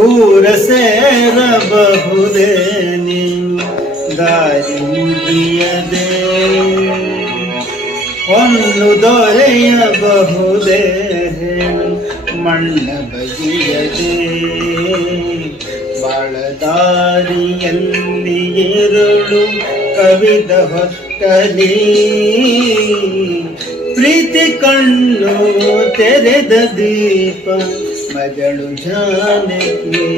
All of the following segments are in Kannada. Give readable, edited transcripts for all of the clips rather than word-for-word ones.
ಊರ ಸೇರಬಹುದೇ ನೀನು ದಾರಿ ಮುಗಿಯದೆ, ಹೊನ್ನು ದೊರೆಯಬಹುದೇ ಮಣ್ಣ ಬಗೆಯದೆ, ಬಾಳದಾರಿಯಲ್ಲಿ ഇരുಳು ಕವಿದ ಹೊತ್ತಲಿ ಪ್ರೀತಿ ಕಣ್ಣು ತೆರೆದ ದೀಪ ಮಗಳು ಜಾನಕಿ,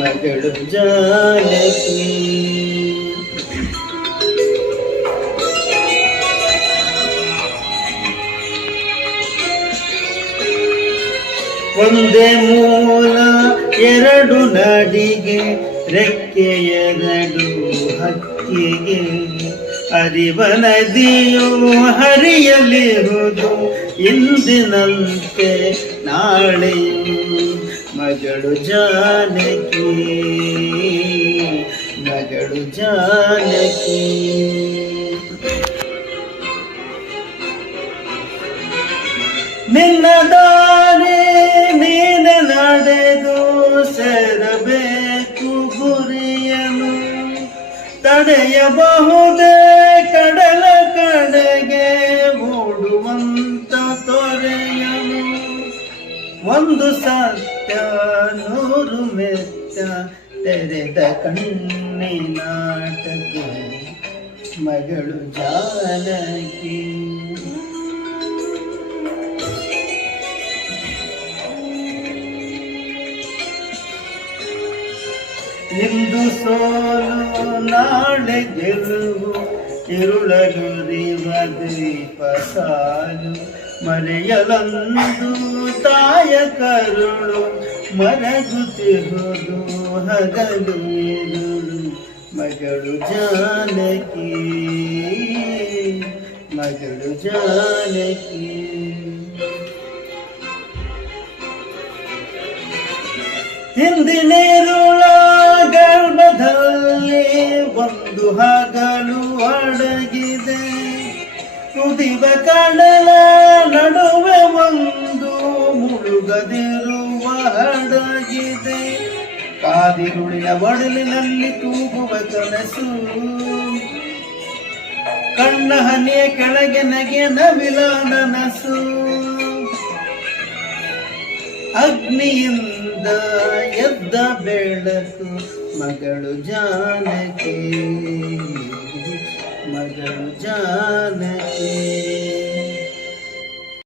ಮಗಳು ಜಾನಕಿ. ಒಂದೇ ಮೂಲ ಎರಡು ನಾಡಿಗೆ, ರೆಕ್ಕೆಯರಡು ಹಕ್ಕಿಗೆ, ಅರಿವ ನದಿಯು ಹರಿಯಲಿರುವುದು ಇಂದಿನಂತೆ ನಾಳೆಯು ಮಗಳು ಜಾನಕಿ, ಮಗಳು ಜಾನಕಿ. ನಿನ್ನ ದಾರಿ ನೀನೆ ನಡೆದು ಸೇರಬೇಕು ಗುರಿಯನು, ತಡೆಯಬಹುದೇ ಕಡಲ ಕಡೆಗೆ ಓಡುವಂತ ತೊರೆಯನು. ಒಂದು ಸತ್ಯ ನೂರು ಮೆತ್ತ ತೆರೆದ ಕಣ್ಣಿನಾಟಕ್ಕೆ ಮಗಳು ಜಾನಕಿ. ಇಂದು ಸೋಲು ನಾಳೆ ಗೆಲುವು, ഇരുളಗುರಿವ ದೀಪ ಸಾಲು, ಮರೆಯಲಂದು ತಾಯ ಕರುಳು ಮರಗುತ್ತಿರುವುದು ಹಗಲು ഇരുಳು ಮಗಳು ಜಾನಕಿ, ಮಗಳು ಜಾನಕಿ. ಹಿಂದಿನಿರುಳ ಗರ್ಭದಲ್ಲಿ ಒಂದು ಹಗಲು ಅಡಗಿದೆ, ಕುದಿವ ಕಡಲ ನಡುವೆ ಒಂದು ಮುಳುಗದಿರುವ ಹಡಗಿದೆ. ಕಾದಿರುಳಿನ ಒಡಲಿನಲ್ಲಿ ತೂಗುವ ಕನಸು, ಕಣ್ಣ ಹನಿಯ ಕೆಳಗೆ ನಗೆ ನವಿಲ ನನಸು. ಅಗ್ನಿಯಿಂದ ಎದ್ದ ಬೆಳಕು ಮಗಳು ಜಾನಕಿ, ಮಗಳು ಜಾನಕಿ.